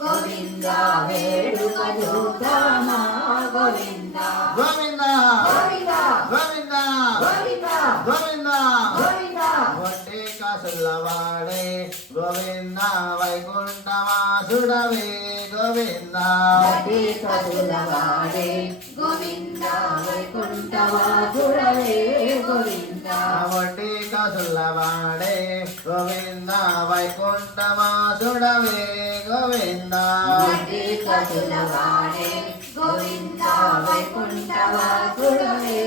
గోవింద వేడుక చూద్దామా గోవింద గోవింద గోవింద గోవింద గోవింద గోవింద గోవింద వడ్డీ కాసులవాడే గోవింద వైకుంఠవాసుడవే గోవింద వడ్డీ కాసులవాడే గోవింద వైకుంఠవాసుడవే గోవింద వడ్డీ కాసులవాడే గోవింద వైకుంఠవాసుడవే గోవింద వడ్డీ కాసులవాడే గోవింద వైకుంఠవాసుడవే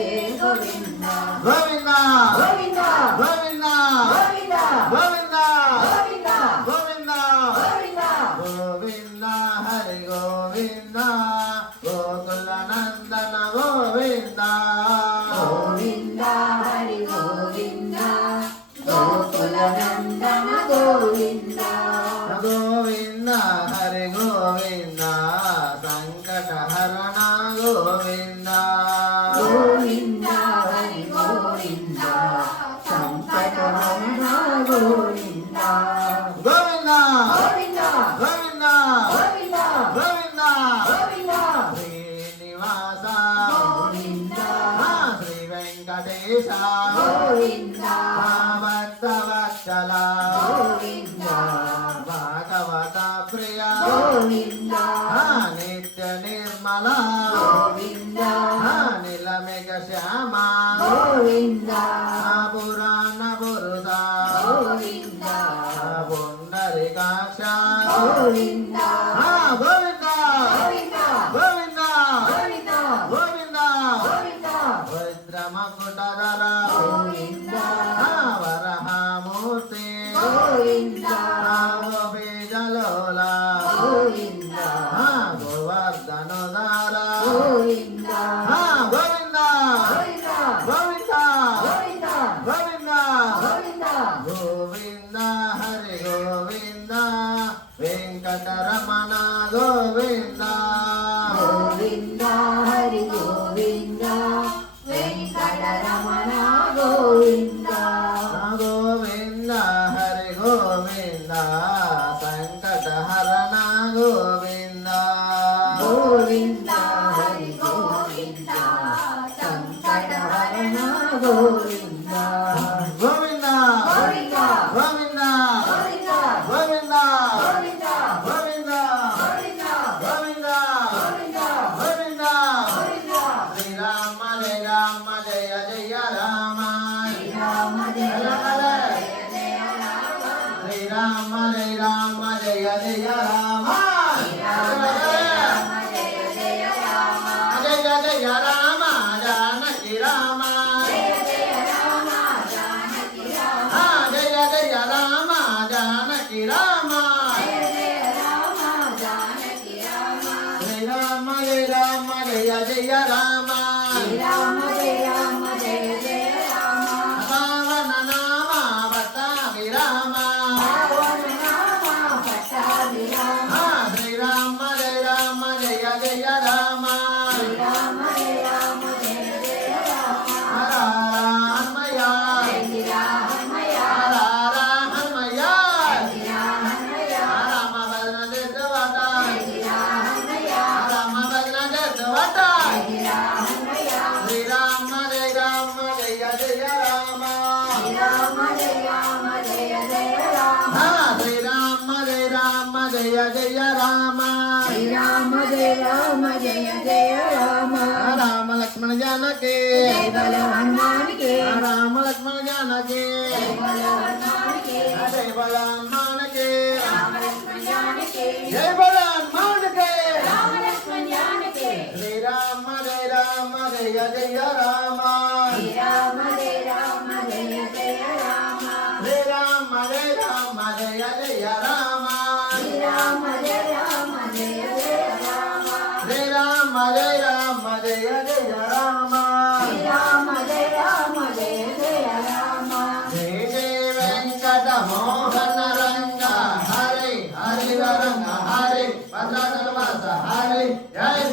గోవింద గోవింద గోవింద గోవింద గోవింద గోవింద గోవింద గోవింద గోవింద గోవింద హరి గోవింద గోకుల నందన గోవింద గోవింద హరి గోవింద గోకుల నందన గోవింద గోవింద హరి గోవింద సంకటహరణ గోవింద గోవింద హరి గోవింద సంకటహరణ గోవింద గోవింద గోవింద గోవింద గోవింద గోవింద గోవింద శ్రీనివాస గోవింద శ్రీ వెంకటేశ గోవింద భక్తవత్సల గోవింద భాగవత ప్రియ గోవింద నిత్య నిర్మల గోవింద నిలమిక శ్యామ గోవింద పురాణ పురుష గోవింద పుండరికాక్ష గోవింద గోవింద గోవింద గోవింద గోవింద గోవింద గోవింద వజ్రమకుటధర గోవింద వరహామూర్తి గోవింద గోపీజలోల గోవింద గోవర్ధనుధార గోవింద గోవింద గోవింద గోవింద గోవింద గోవింద గోవింద గోవింద హరి గోవింద వెంకటరమణ గోవింద గోవింద హరి గోవింద వెంకటరమణ గోవింద గోవింద హరి గోవింద సంకటహరణ గోవింద గోవింద హరి గోవింద సంకటహరణ గోవింద గోవింద గోవింద గోవింద గోవింద గోవింద గోవింద గోవింద గోవింద గోవింద గోవింద గోవింద గోవింద శ్రీరామ జయ రామ జయ జయ రామ శ్రీరామ జయ రామ జయ జయ రామ శ్రీరామ జయ రామ జయ జయ రామ శ్రీరామ జయ రామ జయ జయ రామ జయ జయ రామ జానకి రామ జయ జయ రామ జానకి రామ జయ జయ రామ జానకి రామ జయ జయ రామ జానకి రామ శ్రీరామ జయ రామ జయ జయ రామ శ్రీరామ జయ రామ జయ జయ రామ పావన నామ పట్టాభి రామ పావన నామ పట్టాభి రామ శ్రీరామ జయ రామ జయ జయ రామ శ్రీరామ జయ రామ జయ జయ రామ హరమయ జయ హనుమయ హరమయ జయ హనుమయ రామ భజన దేవత జయ హనుమయ రామ భజన దేవత జయ హనుమయ శ్రీరామ జయ రామ జయ జయ రామ శ్రీరామ జయ రామ జయ జయ రామ శ్రీరామ జయ రామ జయ జయ రామ శ్రీరామ జయ రామ జయ జయ రామ రామ లక్ష్మణ జానకి జయ బల హనుమానికి రామ లక్ష్మణ జానకి జయ బల హనుమానికి జయ బల హనుమానికి రామ లక్ష్మణ జానకి జయ బల హనుమానికి రామ లక్ష్మణ జానకి శ్రీరామ జయ రామ జయ జయ రామ శ్రీరామ జయ రామ జయ జయ రామ శ్రీరామ జయ రామ జయ జయ రామ శ్రీరామ జయ రామ జయ జయ రామ శ్రీరామ జయ రామ జయ జయ రామ శ్రీరామ జయ రామ జయ జయ రామ జయ జయ వెంకట మోహన రంగ హరి హరి రంగ హరి భద్రాచల వాస హరి జయ